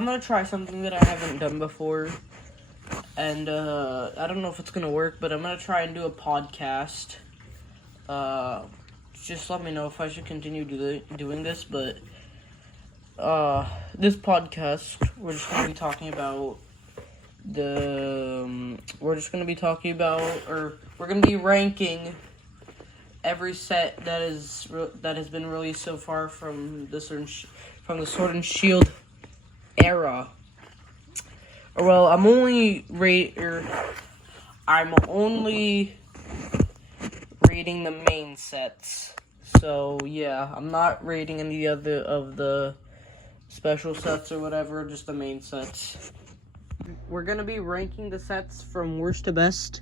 I'm gonna try something that I haven't done before, and I don't know if it's gonna work, but I'm gonna try and do a podcast. Just let me know if I should continue doing this, but this podcast, we're just gonna be talking about we're gonna be ranking every set that has been released so far from the Sword and Shield era. Well, I'm only rating the main sets. So yeah, I'm not rating any other of the special sets or whatever, just the main sets. We're gonna be ranking the sets from worst to best.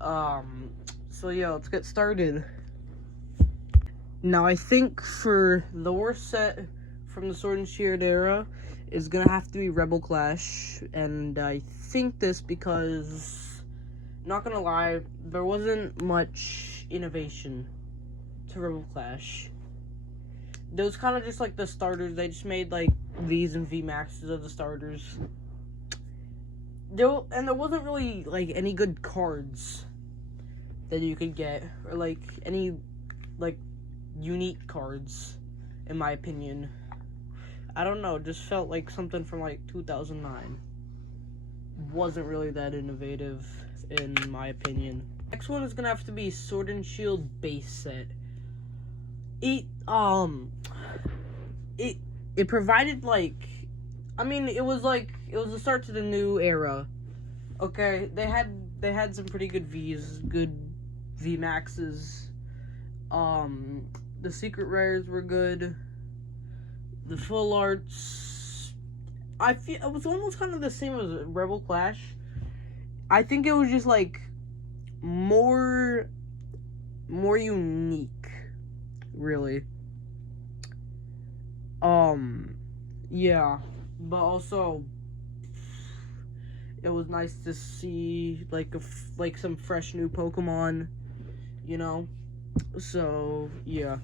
So yeah, let's get started. Now, I think for the worst set from the Sword and Shield era is gonna have to be Rebel Clash, and I think this because, not gonna lie, there wasn't much innovation to Rebel Clash. There was kind of just like the starters. They just made like V's and V maxes of the starters. There wasn't really like any good cards that you could get, or like any like unique cards, in my opinion. I don't know, just felt like something from like 2009. Wasn't really that innovative, in my opinion. Next one is gonna have to be Sword and Shield base set. It provided like, I mean, it was the start to the new era. Okay, they had some pretty good good V maxes. The secret rares were good. The full arts, I feel it was almost kind of the same as Rebel Clash. I think it was just like more unique, really. Yeah, but also it was nice to see like some fresh new Pokemon, you know. So yeah.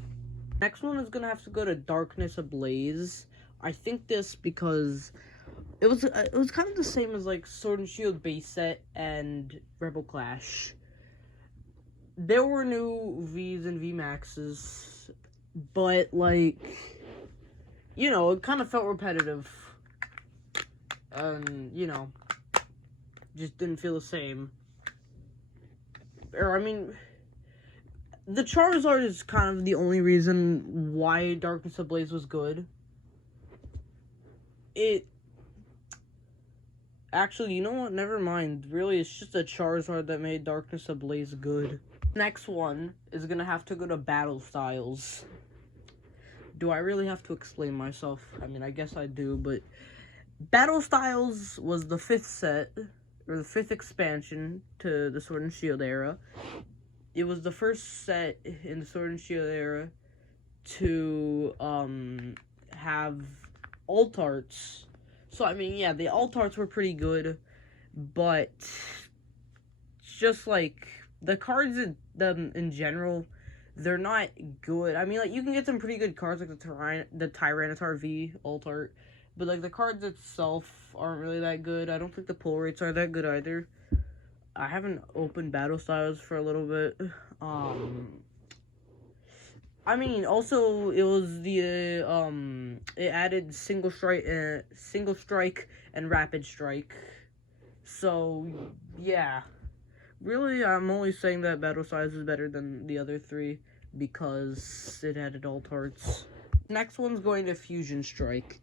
Next one is gonna have to go to Darkness Ablaze. I think this because it was kind of the same as like Sword and Shield base set and Rebel Clash. There were new V's and V maxes, but like, you know, it kind of felt repetitive, and you know, just didn't feel the same. Or I mean, the Charizard is kind of the only reason why Darkness Ablaze was good. Actually, you know what? Never mind. Really, it's just a Charizard that made Darkness Ablaze good. Next one is gonna have to go to Battle Styles. Do I really have to explain myself? I mean, I guess I do, but Battle Styles was the 5th set, or the 5th expansion to the Sword and Shield era. It was the first set in the Sword and Shield era to have alt arts. So I mean, yeah, the alt arts were pretty good, but just like the cards in general, they're not good. I mean, like, you can get some pretty good cards like the Tyranitar V alt art, but like the cards itself aren't really that good. I don't think the pull rates are that good either. I haven't opened Battle Styles for a little bit. I mean, also it was it added single strike and rapid strike. So yeah, really, I'm only saying that Battle Styles is better than the other 3 because it added alt arts. Next one's going to Fusion Strike,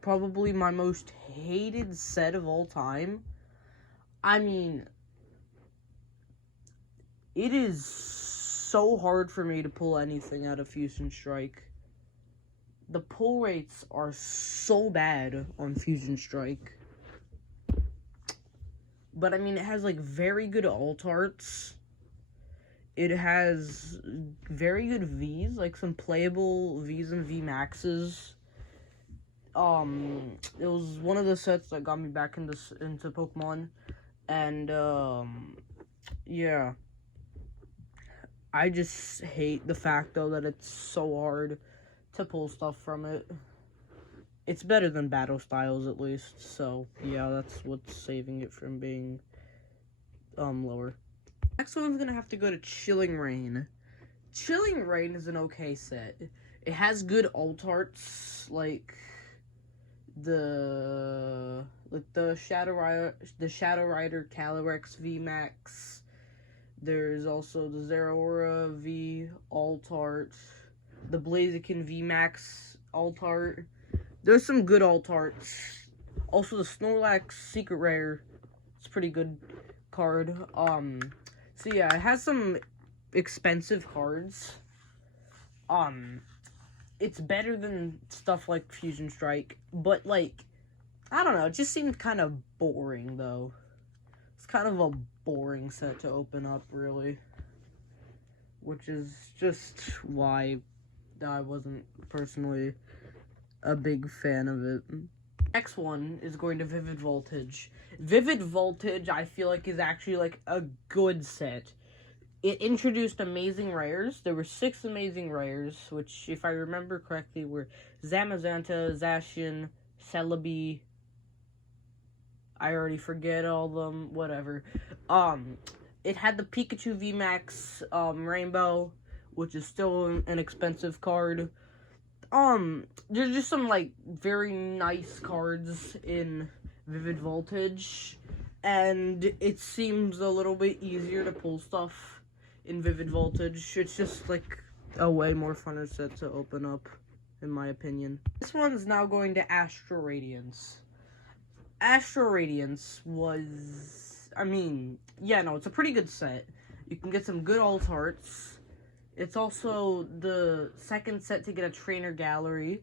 probably my most hated set of all time. I mean, it is so hard for me to pull anything out of Fusion Strike. The pull rates are so bad on Fusion Strike. But I mean, it has like very good alt arts. It has very good Vs, like some playable Vs and V maxes. It was one of the sets that got me back into Pokemon, and yeah. I just hate the fact, though, that it's so hard to pull stuff from it. it's better than Battle Styles at least. So yeah, that's what's saving it from being lower. Next one's gonna have to go to Chilling Reign. Chilling Reign is an okay set. It has good alt arts, like the Shadow Rider Calyrex VMAX. There's also the Zeraora V alt art, the Blaziken VMAX alt art. There's some good alt arts. Also the Snorlax Secret Rare. It's a pretty good card. So yeah, it has some expensive cards. It's better than stuff like Fusion Strike, but like, I don't know, it just seemed kind of boring though. It's kind of a boring set to open up, really. Which is just why I wasn't personally a big fan of it. Next one is going to Vivid Voltage. Vivid Voltage, I feel like, is actually like a good set. It introduced amazing rares. There were 6 amazing rares, which, if I remember correctly, were Zamazenta, Zacian, Celebi. I already forget all of them. Whatever. It had the Pikachu VMAX Rainbow, which is still an expensive card. There's just some, like, very nice cards in Vivid Voltage, and it seems a little bit easier to pull stuff in Vivid Voltage. It's just, like, a way more funner set to open up, in my opinion. This one's now going to Astro Radiance. Astro Radiance was, I mean, yeah, no, it's a pretty good set. You can get some good alt arts. It's also the second set to get a trainer gallery,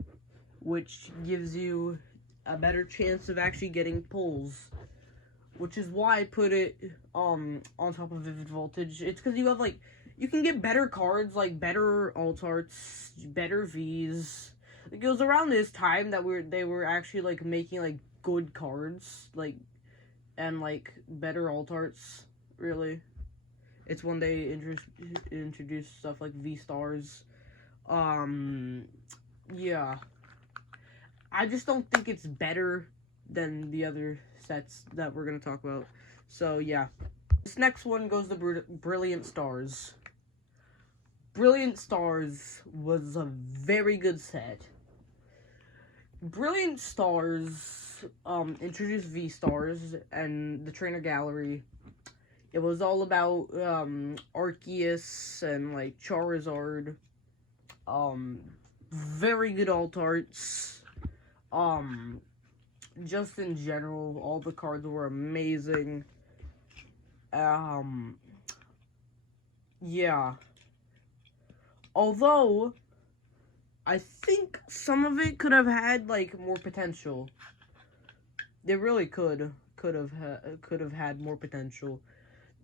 which gives you a better chance of actually getting pulls. Which is why I put it on top of Vivid Voltage. It's because you have, like, you can get better cards, like better alt arts, better Vs. Like, it was around this time that they were actually, like, making, like, good cards, like, and, like, better alt arts, really. It's when they introduced stuff like V-Stars. Yeah. I just don't think it's better than the other sets that we're going to talk about. So, yeah. This next one goes to Brilliant Stars. Brilliant Stars was a very good set. Brilliant Stars introduced V-Stars and the Trainer Gallery. It was all about Arceus and, like, Charizard. Very good alt arts. Just in general, all the cards were amazing. Yeah. Although, I think some of it could have had, like, more potential. They really could have had more potential.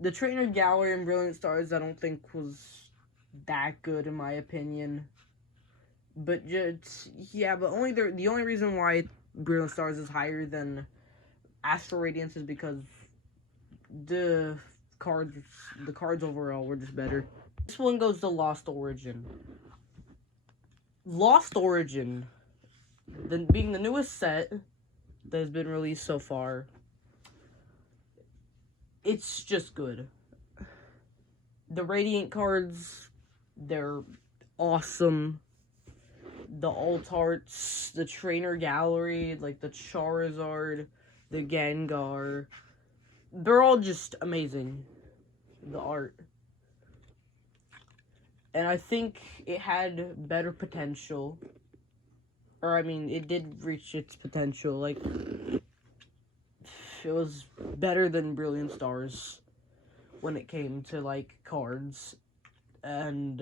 The Trainer Gallery and Brilliant Stars, I don't think was that good, in my opinion. But just, yeah, but the only reason why Brilliant Stars is higher than Astro Radiance is because the cards overall were just better. This one goes to Lost Origin. Lost Origin, being the newest set that has been released so far, it's just good. The Radiant cards, they're awesome. The alt arts, the Trainer Gallery, like the Charizard, the Gengar, they're all just amazing. The art. And I think it had better potential. Or, I mean, it did reach its potential. Like, it was better than Brilliant Stars when it came to, like, cards. And,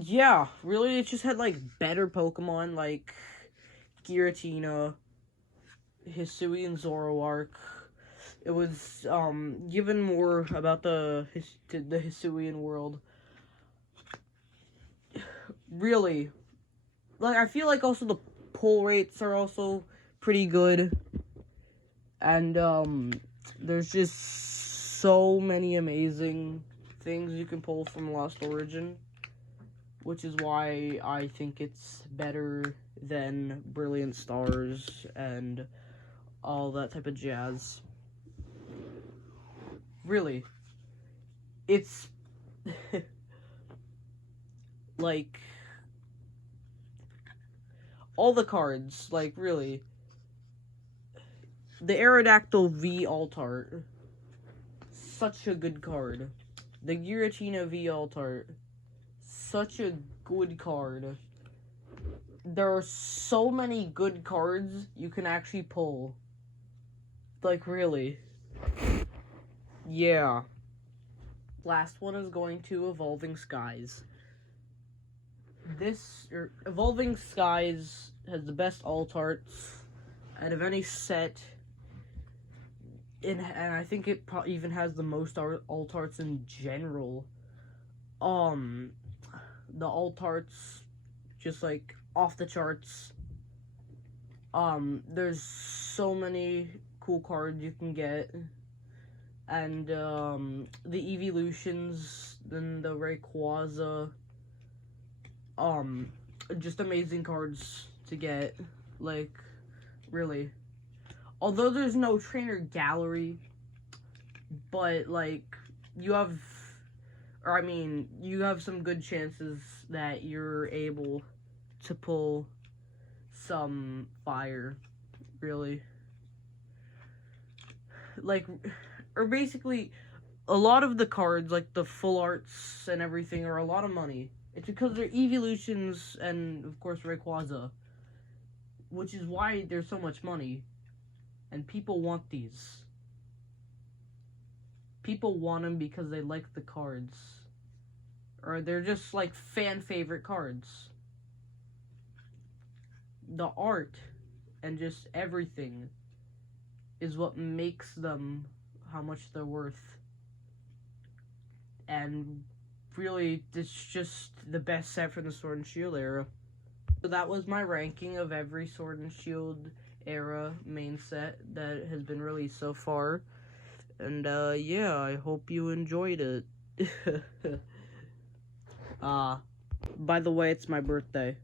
yeah, really, it just had, like, better Pokemon, like Giratina, Hisuian Zoroark. It was, given more about the Hisuian world. Really. Like, I feel like also the pull rates are also pretty good. And, there's just so many amazing things you can pull from Lost Origin. which is why I think it's better than Brilliant Stars and all that type of jazz. Really, it's like all the cards, like really. The Aerodactyl V Altart, such a good card. The Giratina V Altart, such a good card. There are so many good cards you can actually pull. Like, really. Yeah. Last one is going to Evolving Skies. Evolving Skies has the best Altarts out of any set. And I think it even has the most Altarts in general. The Altarts, just like off the charts. There's so many cool cards you can get, and the Evolutions, then the Rayquaza. Just amazing cards to get, like, really. Although there's no trainer gallery, but, like, you have some good chances that you're able to pull some fire, really. Like, or basically, a lot of the cards, like the full arts and everything, are a lot of money. It's because they're Evolutions and, of course, Rayquaza, which is why there's so much money. And people want these. People want them because they like the cards. Or they're just, like, fan-favorite cards. The art and just everything is what makes them how much they're worth. And really, it's just the best set from the Sword and Shield era. So that was my ranking of every Sword and Shield era main set that has been released so far. And yeah, I hope you enjoyed it. By the way, it's my birthday.